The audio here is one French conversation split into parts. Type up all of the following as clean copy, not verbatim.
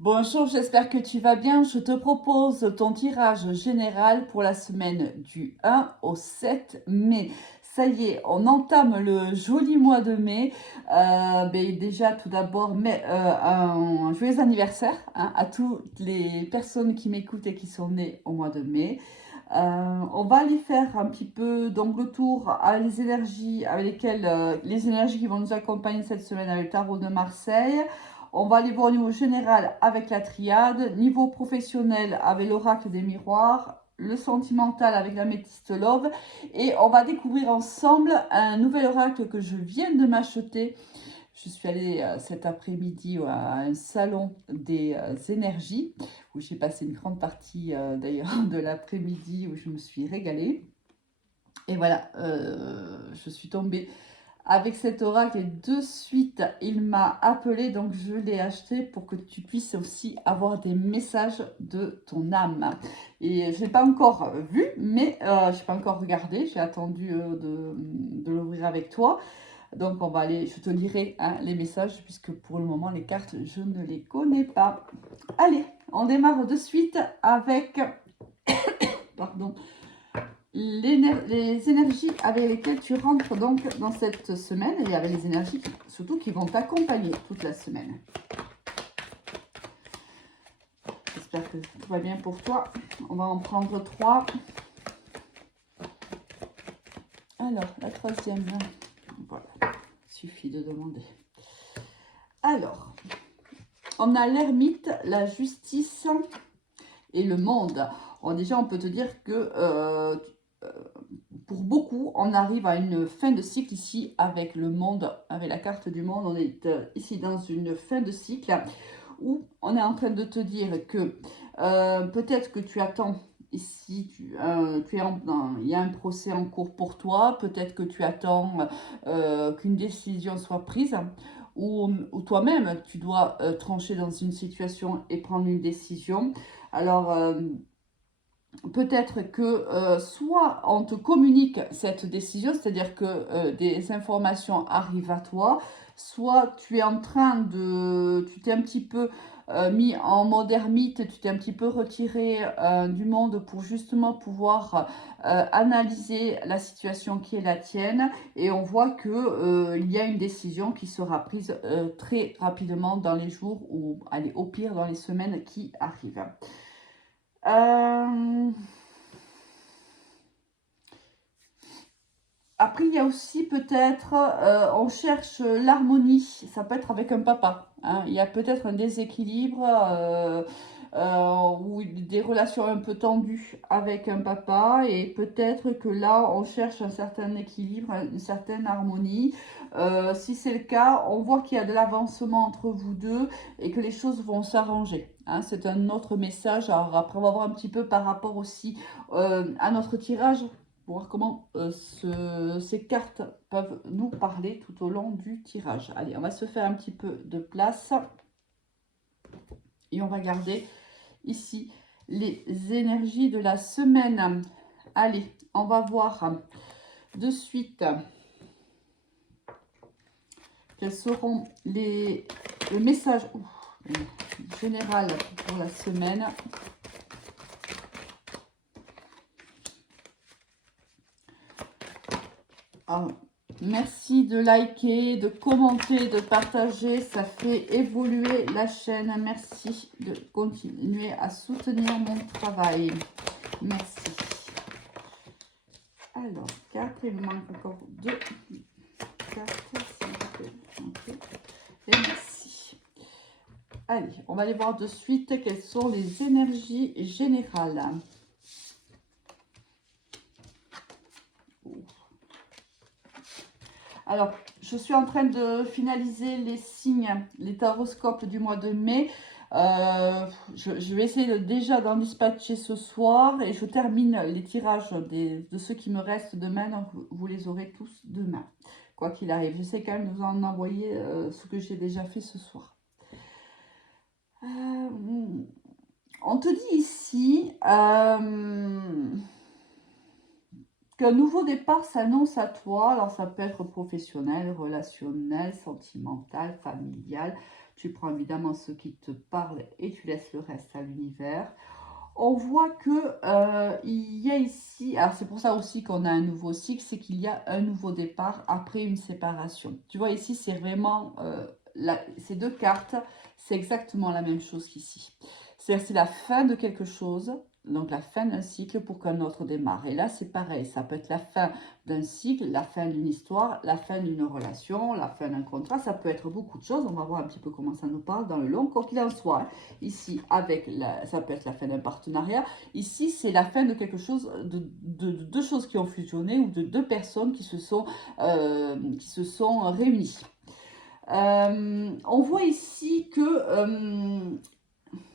Bonjour, j'espère que tu vas bien. Je te propose ton tirage général pour la semaine du 1 au 7 mai. Ça y est, on entame le joli mois de mai. Déjà, tout d'abord, un joyeux anniversaire hein, à toutes les personnes qui m'écoutent et qui sont nées au mois de mai. On va aller faire un petit peu donc le tour à les énergies avec lesquelles les énergies qui vont nous accompagner cette semaine avec le tarot de Marseille. On va aller voir au niveau général avec la triade, niveau professionnel avec l'oracle des miroirs, le sentimental avec la métiste love, et on va découvrir ensemble un nouvel oracle que je viens de m'acheter. Je suis allée cet après-midi à un salon des énergies où j'ai passé une grande partie d'ailleurs de l'après-midi où je me suis régalée. Et voilà, je suis tombée avec cet oracle et de suite il m'a appelé, donc je l'ai acheté pour que tu puisses aussi avoir des messages de ton âme. Et je n'ai pas encore vu, mais je n'ai pas encore regardé, j'ai attendu de l'ouvrir avec toi. Donc on va aller, je te lirai hein, les messages puisque pour le moment les cartes je ne les connais pas. Allez, on démarre de suite avec pardon, les énergies avec lesquelles tu rentres donc dans cette semaine et avec les énergies surtout qui vont t'accompagner toute la semaine. J'espère que tout va bien pour toi. On va en prendre 3. Alors, la troisième, voilà, il suffit de demander. Alors, on a l'ermite, la justice et le monde. Alors déjà, on peut te dire que pour beaucoup, on arrive à une fin de cycle ici avec le monde, avec la carte du monde. On est ici dans une fin de cycle où on est en train de te dire que peut-être que tu attends ici, il y a un procès en cours pour toi, peut-être que tu attends qu'une décision soit prise ou toi-même tu dois trancher dans une situation et prendre une décision. Alors, peut-être que soit on te communique cette décision, c'est-à-dire que des informations arrivent à toi, soit tu es en train de, tu t'es un petit peu mis en mode ermite, tu t'es un petit peu retiré du monde pour justement pouvoir analyser la situation qui est la tienne, et on voit que il y a une décision qui sera prise très rapidement dans les jours ou allez, au pire dans les semaines qui arrivent. Euh, Après, il y a aussi peut-être, on cherche l'harmonie. Ça peut être avec un papa, hein. Il y a peut-être un déséquilibre ou des relations un peu tendues avec un papa. Et peut-être que là, on cherche un certain équilibre, une certaine harmonie. Si c'est le cas, on voit qu'il y a de l'avancement entre vous deux et que les choses vont s'arranger, hein. C'est un autre message. Alors après, on va voir un petit peu par rapport aussi à notre tirage, pour voir comment ces cartes peuvent nous parler tout au long du tirage. Allez, on va se faire un petit peu de place et on va garder ici les énergies de la semaine. Allez, on va voir de suite quels seront le message général pour la semaine. Alors, merci de liker, de commenter, de partager. Ça fait évoluer la chaîne. Merci de continuer à soutenir mon travail. Merci. Alors, 4, il me manque encore 2. 4, 5, ok. Et merci. Allez, on va aller voir de suite quelles sont les énergies générales. Alors, je suis en train de finaliser les signes, les taroscopes du mois de mai. Je vais essayer déjà d'en dispatcher ce soir et je termine les tirages de ceux qui me restent demain. Donc, vous les aurez tous demain, quoi qu'il arrive. J'essaie quand même de vous en envoyer ce que j'ai déjà fait ce soir. On te dit ici qu'un nouveau départ s'annonce à toi. Alors ça peut être professionnel, relationnel, sentimental, familial. Tu prends évidemment ce qui te parle et tu laisses le reste à l'univers. On voit que il y a ici, alors c'est pour ça aussi qu'on a un nouveau cycle, c'est qu'il y a un nouveau départ après une séparation. Tu vois ici, c'est vraiment, ces deux cartes, c'est exactement la même chose qu'ici. C'est la fin de quelque chose, donc la fin d'un cycle pour qu'un autre démarre. Et là, c'est pareil, ça peut être la fin d'un cycle, la fin d'une histoire, la fin d'une relation, la fin d'un contrat, ça peut être beaucoup de choses. On va voir un petit peu comment ça nous parle dans le long, quoi qu'il en soit. Ici, ça peut être la fin d'un partenariat. Ici, c'est la fin de quelque chose, de deux choses qui ont fusionné ou de deux personnes qui se sont réunies. On voit ici que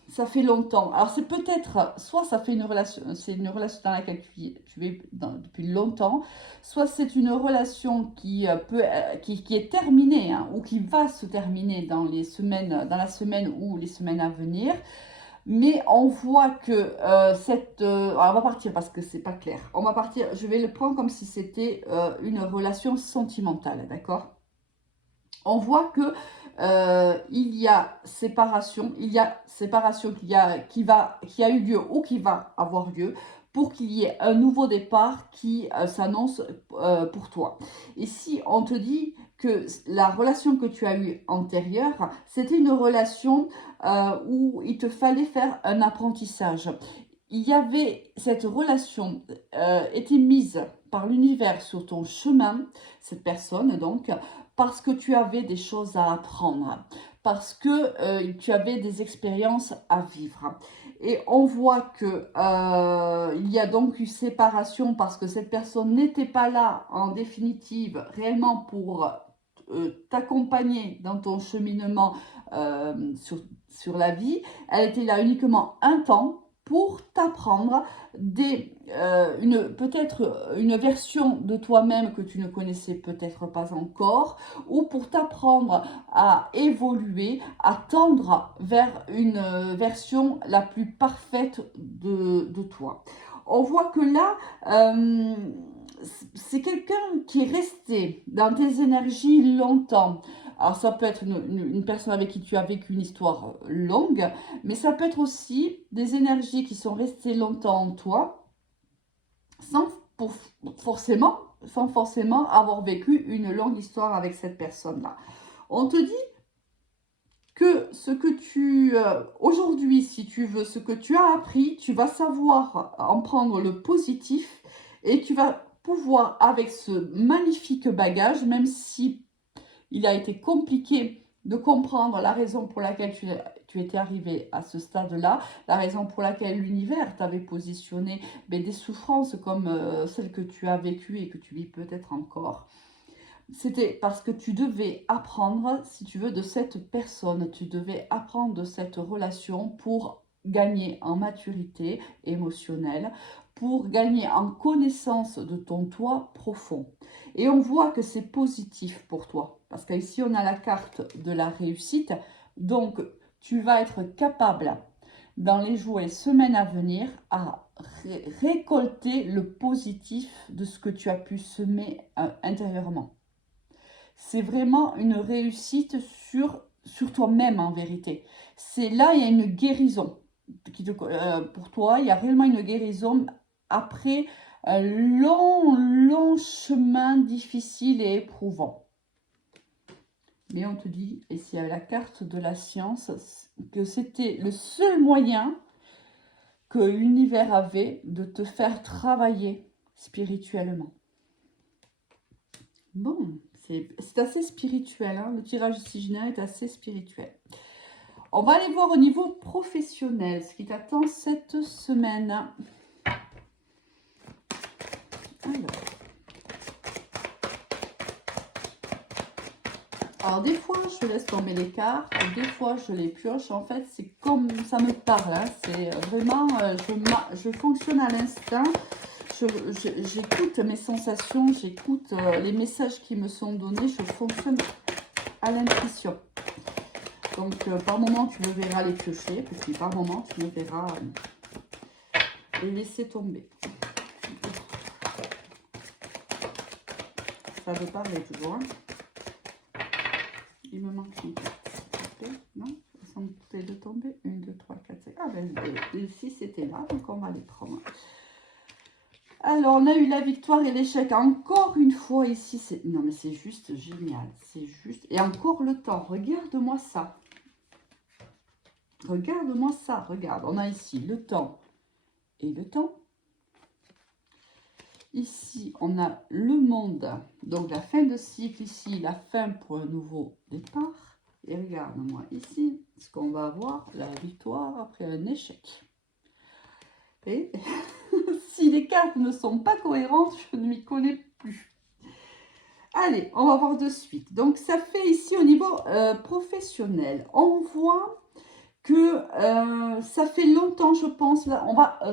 ça fait longtemps. Alors c'est peut-être, soit ça fait une relation, c'est une relation dans laquelle tu es depuis longtemps, soit c'est une relation qui qui est terminée, hein, ou qui va se terminer dans la semaine ou les semaines à venir. Mais on voit que alors on va partir parce que c'est pas clair. On va partir, je vais le prendre comme si c'était une relation sentimentale, d'accord? On voit que il y a séparation, qui a eu lieu ou qui va avoir lieu pour qu'il y ait un nouveau départ qui s'annonce pour toi. Et si on te dit que la relation que tu as eue antérieure, c'était une relation où il te fallait faire un apprentissage. Il y avait cette relation était mise par l'univers sur ton chemin, cette personne donc, parce que tu avais des choses à apprendre, parce que tu avais des expériences à vivre. Et on voit que il y a donc eu séparation parce que cette personne n'était pas là en définitive réellement pour t'accompagner dans ton cheminement sur la vie. Elle était là uniquement un temps pour t'apprendre peut-être une version de toi-même que tu ne connaissais peut-être pas encore, ou pour t'apprendre à évoluer, à tendre vers une version la plus parfaite de toi. On voit que là, c'est quelqu'un qui est resté dans tes énergies longtemps. Alors ça peut être une personne avec qui tu as vécu une histoire longue, mais ça peut être aussi des énergies qui sont restées longtemps en toi, sans forcément avoir vécu une longue histoire avec cette personne-là. On te dit que ce que aujourd'hui, si tu veux, ce que tu as appris, tu vas savoir en prendre le positif et tu vas pouvoir, avec ce magnifique bagage, même si il a été compliqué de comprendre la raison pour laquelle tu étais arrivé à ce stade-là, la raison pour laquelle l'univers t'avait positionné des souffrances comme celles que tu as vécues et que tu vis peut-être encore. C'était parce que tu devais apprendre, si tu veux, de cette personne, tu devais apprendre de cette relation pour gagner en maturité émotionnelle, pour gagner en connaissance de ton toi profond. Et on voit que c'est positif pour toi, parce qu'ici on a la carte de la réussite, donc tu vas être capable dans les jours et les semaines à venir à récolter le positif de ce que tu as pu semer intérieurement. C'est vraiment une réussite sur toi-même en vérité. C'est là, il y a une guérison pour toi. Il y a réellement une guérison après un long chemin difficile et éprouvant. Mais on te dit, et s'il y a la carte de la science, que c'était le seul moyen que l'univers avait de te faire travailler spirituellement. Bon, c'est assez spirituel, hein. Le tirage oxygénaire est assez spirituel. On va aller voir au niveau professionnel, ce qui t'attend cette semaine. Alors des fois, je laisse tomber les cartes, des fois, je les pioche. En fait, c'est comme ça me parle. Hein. C'est vraiment, je fonctionne à l'instinct. J'écoute mes sensations, j'écoute les messages qui me sont donnés, je fonctionne à l'intuition. Donc, par moment, tu me verras les piocher, puis par moment, tu me verras les laisser tomber. Ça veut parler toujours. Hein. Il me manque une carte. Ok, non, elles sont toutes les deux tombées. 1, 2, 3, 4, 5. Ah ben, les 6 étaient là, donc on va les prendre. Alors, on a eu la victoire et l'échec. Encore une fois ici, non mais c'est juste génial. C'est juste... Et encore le temps. Regarde-moi ça. Regarde-moi ça. Regarde, on a ici le temps et le temps. Ici, on a le monde. Donc, la fin de cycle ici, la fin pour un nouveau départ. Et regarde-moi ici, ce qu'on va avoir, la victoire après un échec. Et si les cartes ne sont pas cohérentes, je ne m'y connais plus. Allez, on va voir de suite. Donc, ça fait ici au niveau professionnel. On voit que ça fait longtemps, je pense, là,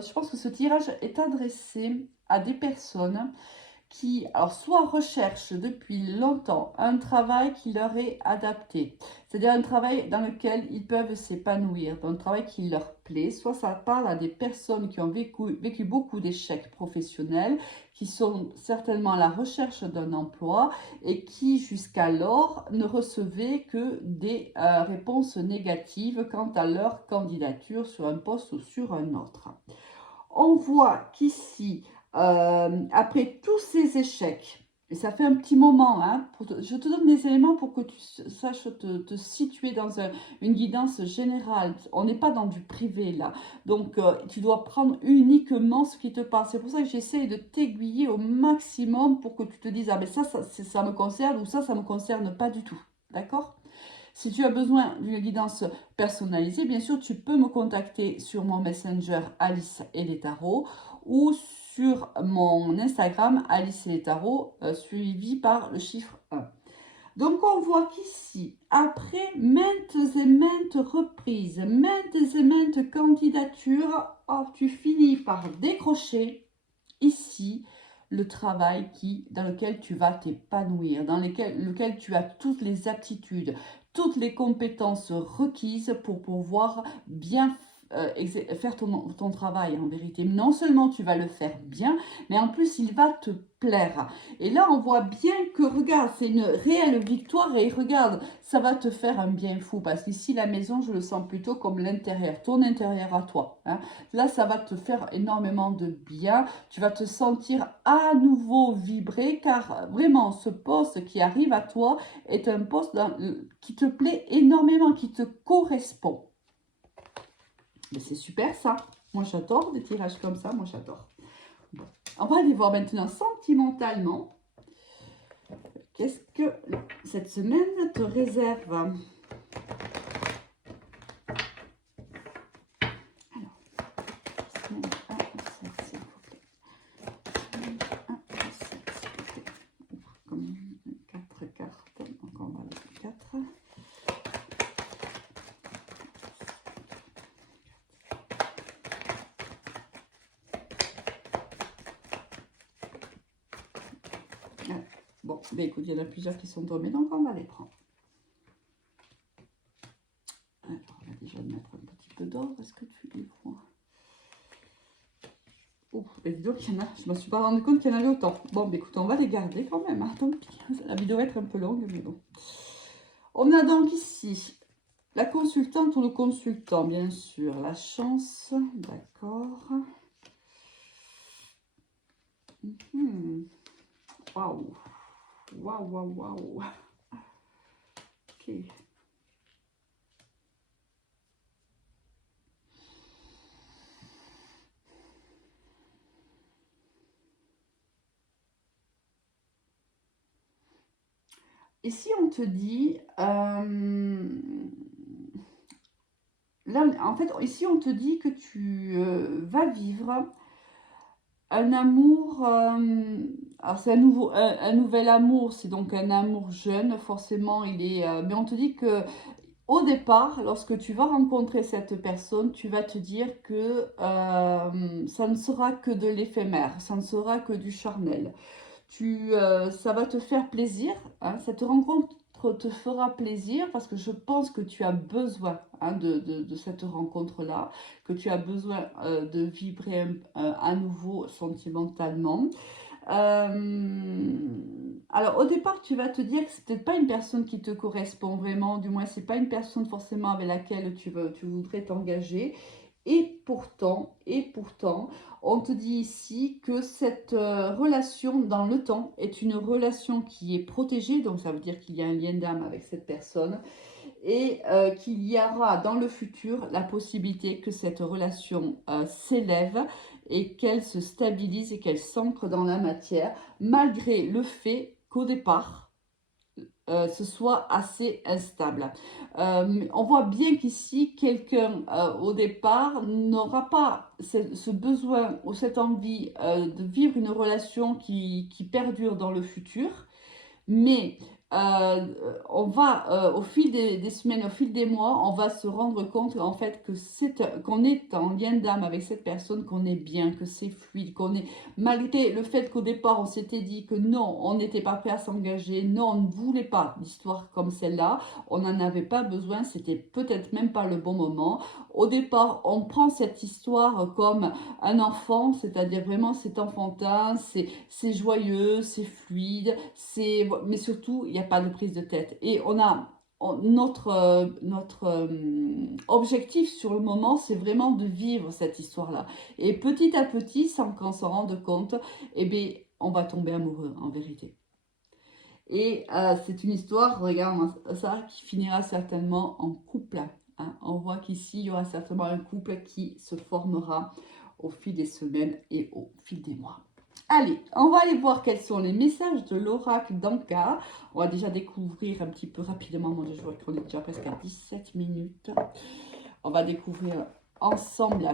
je pense que ce tirage est adressé à des personnes qui, alors, soit recherchent depuis longtemps un travail qui leur est adapté, c'est-à-dire un travail dans lequel ils peuvent s'épanouir, un travail qui leur plaît, soit ça parle à des personnes qui ont vécu beaucoup d'échecs professionnels, qui sont certainement à la recherche d'un emploi et qui jusqu'alors ne recevaient que des réponses négatives quant à leur candidature sur un poste ou sur un autre. On voit qu'ici, après tous ces échecs, et ça fait un petit moment, hein, je te donne des éléments pour que tu saches te situer dans une guidance générale. On n'est pas dans du privé là. Donc, tu dois prendre uniquement ce qui te parle. C'est pour ça que j'essaye de t'aiguiller au maximum pour que tu te dises, ah ben ça me concerne ou ça me concerne pas du tout. D'accord ? Si tu as besoin d'une guidance personnalisée, bien sûr, tu peux me contacter sur mon Messenger Alice et les tarots ou sur mon Instagram Alice et les tarots suivi par le chiffre 1. Donc, on voit qu'ici, après maintes et maintes reprises, maintes et maintes candidatures, oh, tu finis par décrocher ici le travail dans lequel tu vas t'épanouir, dans lequel tu as toutes les aptitudes, toutes les compétences requises pour pouvoir bien faire ton travail en vérité. Non seulement tu vas le faire bien, mais en plus il va te plaire. Et là on voit bien que, regarde, c'est une réelle victoire et regarde, ça va te faire un bien fou parce qu'ici la maison, je le sens plutôt comme l'intérieur, ton intérieur à toi. Hein. Là, ça va te faire énormément de bien. Tu vas te sentir à nouveau vibrer car vraiment ce poste qui arrive à toi est un poste qui te plaît énormément, qui te correspond. Mais c'est super ça. Moi j'adore des tirages comme ça, moi j'adore. Bon. On va aller voir maintenant sentimentalement. Qu'est-ce que cette semaine te réserve ? Bon, ben écoute, il y en a plusieurs qui sont tombés, donc on va les prendre. Alors, on va déjà mettre un petit peu d'ordre. Est-ce que tu les vois? Oh, et dis donc, il y en a, je ne me suis pas rendu compte qu'il y en avait autant. Bon, ben écoute, on va les garder quand même. Hein, tant pis, la vidéo va être un peu longue, mais bon. On a donc ici la consultante ou le consultant, bien sûr. La chance, d'accord. Waouh. Waouh, waouh, waouh. Ok. Ici, on te dit... là, en fait, ici, on te dit que tu vas vivre un amour... alors, c'est un nouvel amour, c'est donc un amour jeune, forcément, il est... mais on te dit que au départ, lorsque tu vas rencontrer cette personne, tu vas te dire que ça ne sera que de l'éphémère, ça ne sera que du charnel. Ça va te faire plaisir, hein, cette rencontre te fera plaisir parce que je pense que tu as besoin hein, de cette rencontre-là, que tu as besoin de vibrer à nouveau sentimentalement. Alors au départ, tu vas te dire que c'est peut-être pas une personne qui te correspond vraiment, du moins c'est pas une personne forcément avec laquelle tu voudrais t'engager. Et pourtant, on te dit ici que cette relation dans le temps est une relation qui est protégée, donc ça veut dire qu'il y a un lien d'âme avec cette personne et qu'il y aura dans le futur la possibilité que cette relation s'élève et qu'elle se stabilise et qu'elle s'ancre dans la matière, malgré le fait qu'au départ, ce soit assez instable. On voit bien qu'ici, quelqu'un au départ n'aura pas ce besoin ou cette envie de vivre une relation qui perdure dans le futur, mais on va, au fil des semaines, au fil des mois, on va se rendre compte en fait que qu'on est en lien d'âme avec cette personne, qu'on est bien, que c'est fluide, qu'on est, malgré le fait qu'au départ on s'était dit que non, on n'était pas prêt à s'engager, non, on ne voulait pas d'histoire comme celle-là, on n'en avait pas besoin, c'était peut-être même pas le bon moment. Au départ, on prend cette histoire comme un enfant, c'est-à-dire vraiment c'est enfantin, c'est joyeux, c'est fluide, mais surtout il n'y a pas de prise de tête. Et notre objectif sur le moment, c'est vraiment de vivre cette histoire-là. Et petit à petit, sans qu'on s'en rende compte, eh bien, on va tomber amoureux en vérité. Et c'est une histoire, regarde ça, qui finira certainement en couple. Hein. On voit qu'ici, il y aura certainement un couple qui se formera au fil des semaines et au fil des mois. Allez, on va aller voir quels sont les messages de l'oracle d'Anka. On va déjà découvrir un petit peu rapidement. Mon Dieu, je vois qu'on est déjà presque à 17 minutes. On va découvrir ensemble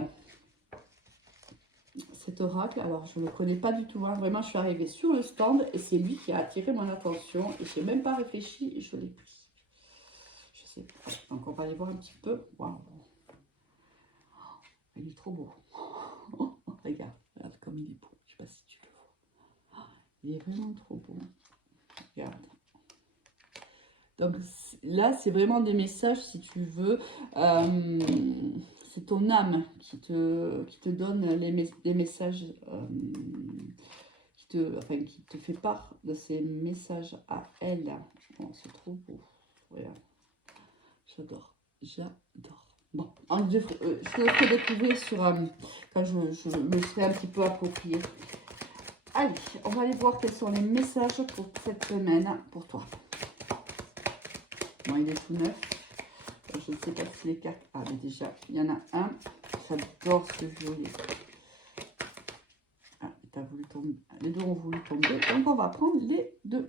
cet oracle. Alors, je ne le connais pas du tout. Hein. Vraiment, je suis arrivée sur le stand et c'est lui qui a attiré mon attention. Et je n'ai même pas réfléchi et je l'ai pris. Je sais pas. Donc, on va aller voir un petit peu. Waouh! Il est trop beau. Regarde comme il est beau. Je ne sais pas si tu le vois. Il est vraiment trop beau. Regarde. Donc là, c'est vraiment des messages, si tu veux. C'est ton âme qui te donne des messages, qui te fait part de ces messages à elle. Oh, c'est trop beau. Regarde. J'adore. J'adore. Bon, je te le ferai découvrir quand je me serai un petit peu appropriée. Allez, on va aller voir quels sont les messages pour cette semaine pour toi. Bon, il est tout neuf. Je ne sais pas si les cartes... Ah, mais déjà, il y en a un. J'adore ce violet. Ah, t'as voulu tomber. Les deux ont voulu tomber. Donc, on va prendre les deux.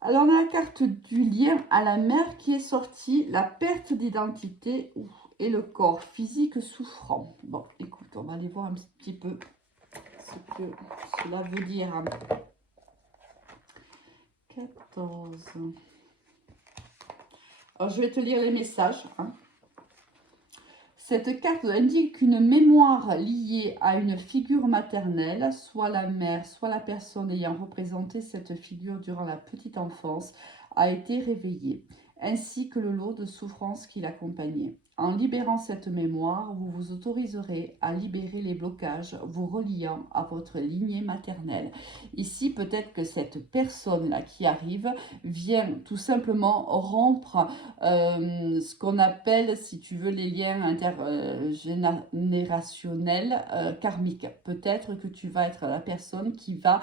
Alors, on a la carte du lien à la mer qui est sortie. La perte d'identité et le corps physique souffrant. Bon, écoute, on va aller voir un petit peu ce que cela veut dire. 14. Alors, je vais te lire les messages. Cette carte indique qu'une mémoire liée à une figure maternelle, soit la mère, soit la personne ayant représenté cette figure durant la petite enfance, a été réveillée, ainsi que le lot de souffrances qui l'accompagnait. En libérant cette mémoire, vous vous autoriserez à libérer les blocages vous reliant à votre lignée maternelle. Ici, peut-être que cette personne-là qui arrive vient tout simplement rompre ce qu'on appelle, si tu veux, les liens intergénérationnels karmiques. Peut-être que tu vas être la personne qui va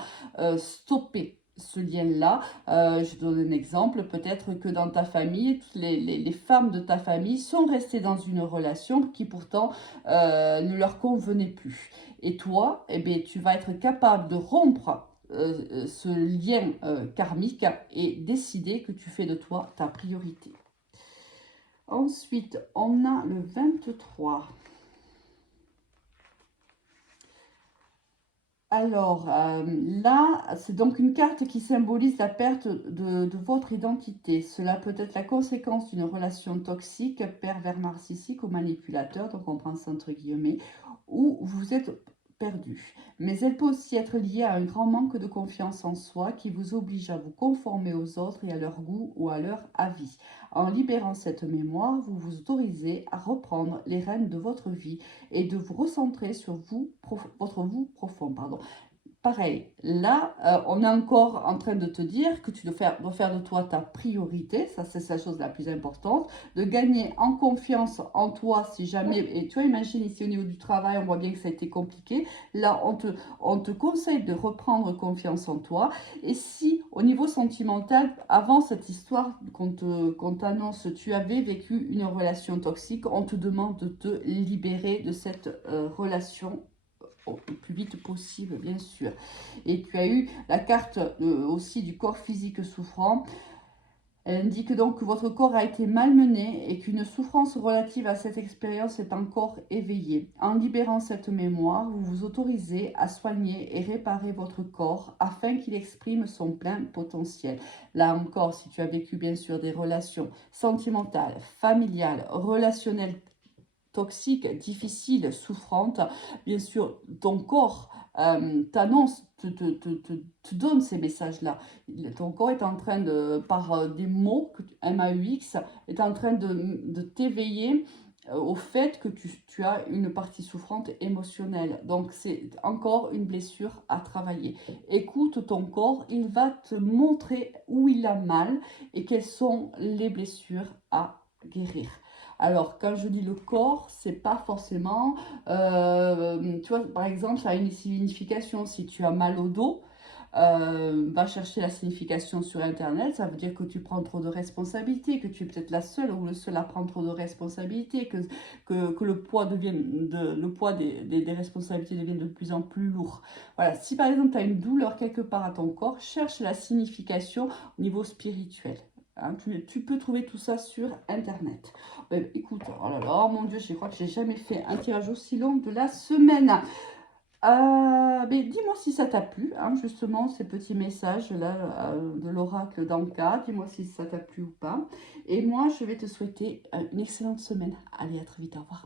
stopper ce lien-là. Je donne un exemple. Peut-être que dans ta famille, toutes les femmes de ta famille sont restées dans une relation qui pourtant ne leur convenait plus. Et toi, eh bien, tu vas être capable de rompre ce lien karmique et décider que tu fais de toi ta priorité. Ensuite, on a le 23. Alors, là, c'est donc une carte qui symbolise la perte de votre identité. Cela peut être la conséquence d'une relation toxique, pervers narcissique ou manipulateur, donc on prend ça entre guillemets, où vous êtes perdu. Mais elle peut aussi être liée à un grand manque de confiance en soi qui vous oblige à vous conformer aux autres et à leur goût ou à leur avis. En libérant cette mémoire, vous vous autorisez à reprendre les rênes de votre vie et de vous recentrer sur votre vous profond. pareil, là, on est encore en train de te dire que tu dois faire de toi ta priorité, ça c'est la chose la plus importante, de gagner en confiance en toi si jamais, et tu vois, imagine ici au niveau du travail, on voit bien que ça a été compliqué, là on te conseille de reprendre confiance en toi, et si au niveau sentimental, avant cette histoire qu'on t'annonce, tu avais vécu une relation toxique, on te demande de te libérer de cette relation le plus vite possible, bien sûr. Et tu as eu la carte aussi du corps physique souffrant. Elle indique donc que votre corps a été malmené et qu'une souffrance relative à cette expérience est encore éveillée. En libérant cette mémoire, vous vous autorisez à soigner et réparer votre corps afin qu'il exprime son plein potentiel. Là encore, si tu as vécu bien sûr des relations sentimentales, familiales, relationnelles toxique, difficile, souffrante, bien sûr, ton corps t'annonce, te donne ces messages-là. Ton corps est en train de, par des mots, MAUX, est en train de t'éveiller au fait que tu as une partie souffrante émotionnelle. Donc, c'est encore une blessure à travailler. Écoute ton corps, il va te montrer où il a mal et quelles sont les blessures à guérir. Alors, quand je dis le corps, c'est pas forcément, tu vois, par exemple, ça a une signification. Si tu as mal au dos, va chercher la signification sur Internet. Ça veut dire que tu prends trop de responsabilités, que tu es peut-être la seule ou le seul à prendre trop de responsabilités, que le poids, le poids des responsabilités devient de plus en plus lourd. Voilà, si par exemple tu as une douleur quelque part à ton corps, cherche la signification au niveau spirituel. Hein, tu peux trouver tout ça sur Internet. Écoute, oh là là, mon Dieu, je crois que j'ai jamais fait un tirage aussi long de la semaine. Mais dis-moi si ça t'a plu, hein, justement, ces petits messages-là de l'oracle d'Anka. Dis-moi si ça t'a plu ou pas. Et moi, je vais te souhaiter une excellente semaine. Allez, à très vite, au revoir.